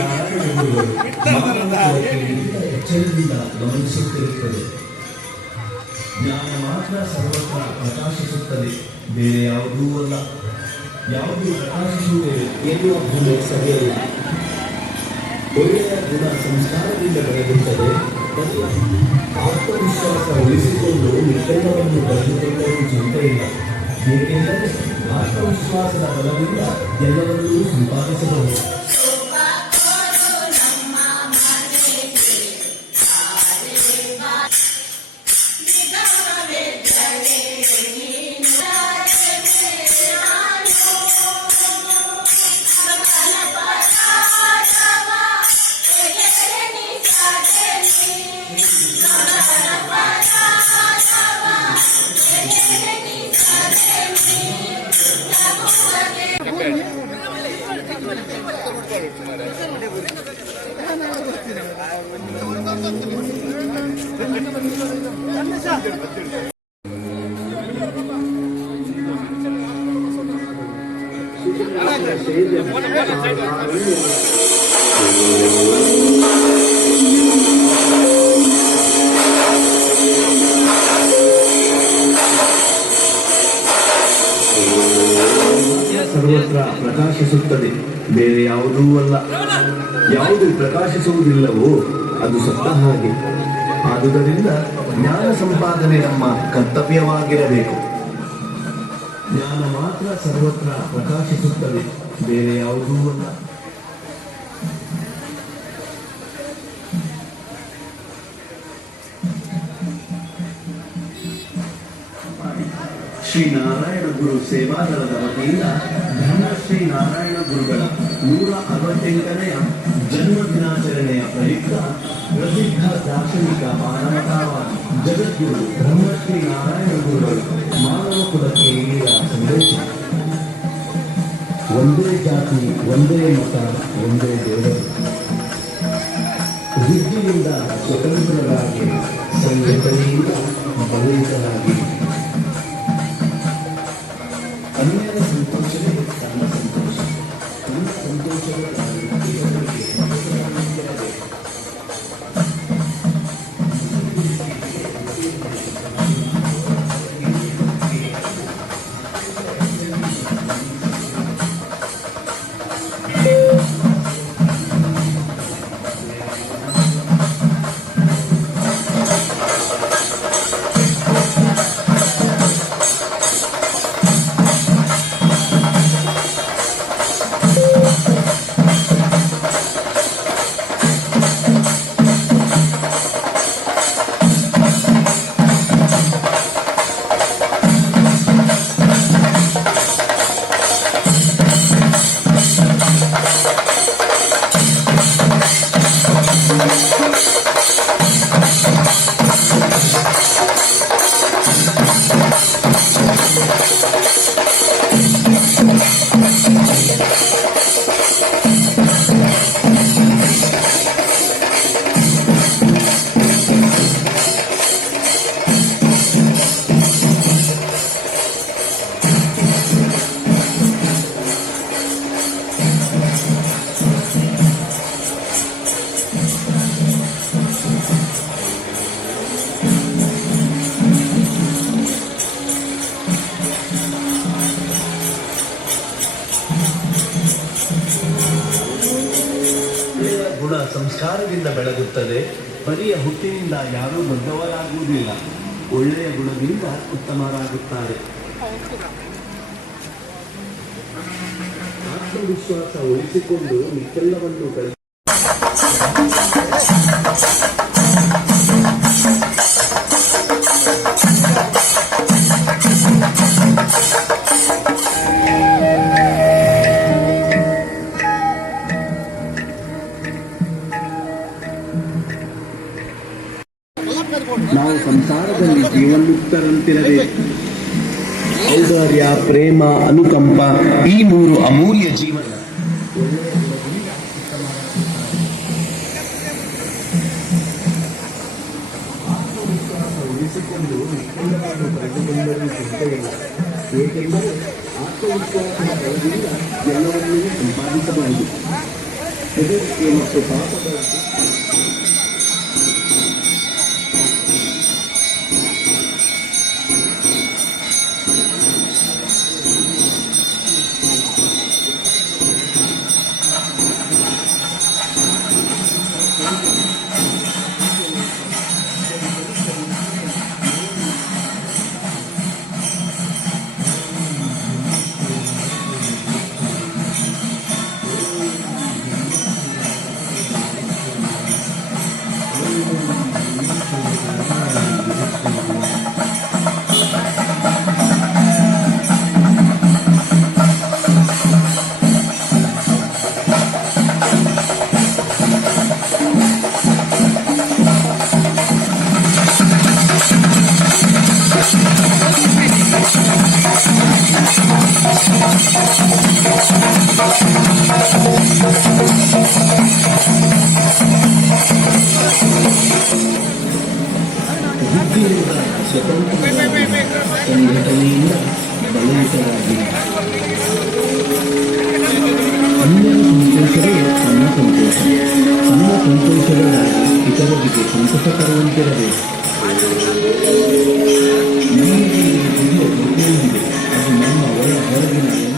ನಾರಾಯಣ ಗುರುಗಳು ಎಚ್ಚರದಿಂದ ಗಮನಿಸುತ್ತಿರುತ್ತದೆ. ಜ್ಞಾನ ಮಾತ್ರ ಸರ್ವತ್ರ ಪ್ರಕಾಶಿಸುತ್ತದೆ, ಬೇರೆ ಯಾವುದೂ ಅಲ್ಲ. ಯಾವುದು ಪ್ರಕಾಶಿಸುವುದಿಲ್ಲ ಎನ್ನುವ ಭೂಮಿ ಸರಿಯಲ್ಲ. ಒಳ್ಳೆಯ ಗುಣ ಸಂಸ್ಕಾರದಿಂದ ಬೆಳೆಯುತ್ತದೆ. ಆತ್ಮವಿಶ್ವಾಸ ಉಳಿಸಿಕೊಂಡು ಮಿತ್ರವನ್ನು ಬರೆದುಕೊಳ್ಳಲು ಚಿಂತೆ ಇಲ್ಲ. ಏಕೆಂದರೆ ಆತ್ಮವಿಶ್ವಾಸದ ಬಲದಿಂದ ಎಲ್ಲವನ್ನೂ ಸಂಪಾದಿಸಬಹುದು. ಸರ್ವತ್ರ ಪ್ರಕಾಶಿಸುತ್ತದೆ, ಬೇರೆ ಯಾವುದೂ ಅಲ್ಲ. ಯಾವುದು ಪ್ರಕಾಶಿಸುವುದಿಲ್ಲವೋ ಅದು ಸತ್ತ ಹಾಗೆ. ಆದುದರಿಂದ ಜ್ಞಾನ ಸಂಪಾದನೆ ನಮ್ಮ ಕರ್ತವ್ಯವಾಗಿರಬೇಕು. ಜ್ಞಾನ ಮಾತ್ರ ಸರ್ವತ್ರ ಪ್ರಕಾಶಿಸುತ್ತದೆ, ಬೇರೆ ಯಾವುದೂ ಅಲ್ಲ. ಶ್ರೀ ನಾರಾಯಣ ಗುರು ಸೇವಾದಳದ ವತಿಯಿಂದ ಧರ್ಮಶ್ರೀ ನಾರಾಯಣ ಗುರುಗಳ 168ನೆಯ ಜನ್ಮ ದಿನಾಚರಣೆಯ ಪ್ರಯುಕ್ತ ಪ್ರಸಿದ್ಧ ದಾರ್ಶನಿಕ ಮಾನವತಾವಾದಿ ಜಗದ್ಗುರು ಬ್ರಹ್ಮಶ್ರೀ ನಾರಾಯಣ ಗುರುಗಳು ಮಾನವ ಕುಲಕ್ಕೆ ನೀಡಿದ ಸಂದೇಶ: ಒಂದೇ ಜಾತಿ, ಒಂದೇ ಮತ, ಒಂದೇ ದೇವರು. ವಿದ್ಯೆಯಿಂದ ಸ್ವತಂತ್ರರಾಗಿ, ಸಂಘಟನೆಯಿಂದ ಬಲಿತರಾಗಿ. ಅನ್ಯರ ಸಂತೋಷವೇ ತನ್ನ ಸಂತೋಷ, ತನ್ನ ಸಂತೋಷವೇ ಗುಣ ಸಂಸ್ಕಾರದಿಂದ ಬೆಳಗುತ್ತದೆ. ಬರಿಯ ಹುಟ್ಟಿನಿಂದ ಯಾರೂ ದೊಡ್ಡವರಾಗುವುದಿಲ್ಲ, ಒಳ್ಳೆಯ ಗುಣದಿಂದ ಉತ್ತಮರಾಗುತ್ತಾರೆ. ಆತ್ಮವಿಶ್ವಾಸ ಉಳಿಸಿಕೊಂಡು ಮಿಕ್ಕೆಲ್ಲವನ್ನು ನಾವು ಸಂಸಾರದಲ್ಲಿ ಜೀವನ್ಮುಕ್ತರಂತಿರಬೇಕು. ಔದಾರ್ಯ, ಪ್ರೇಮ, ಅನುಕಂಪ ಈ 3 ಅಮೂಲ್ಯ ಜೀವನ ಉಳಿಸಿಕೊಂಡು ಏಕೆಂದರೆ ಆತ್ಮವಿಶ್ವಾಸದ ಬಲದಿಂದ ಎಲ್ಲವನ್ನೂ ಸಂಪಾದಿಸಬಹುದು. ಹೆದರಿಕೆ ಮತ್ತು ಪಾಪಗಳ ಬುದ್ಧಿಯಿಂದ ಸ್ವತಂತ್ರವಾಗಿ ಸಂಘಟನೆಯಿಂದ ಬಲಯುತರಾಗಿ ಅನ್ಯರ ಸಂತೋಷವೇ ತನ್ನ ಸಂತೋಷ, ತನ್ನ ಸಂತೋಷಗಳಾಗಿ ಇತರರಿಗೆ ಸಂತೋಷ ತರುವಂತಿರಬೇಕು. ನಮಗೆ ಇದು ಪ್ರತಿಯೊಂದು ಅದು ನಮ್ಮ ಹೊರಗಿನ ಎಲ್ಲ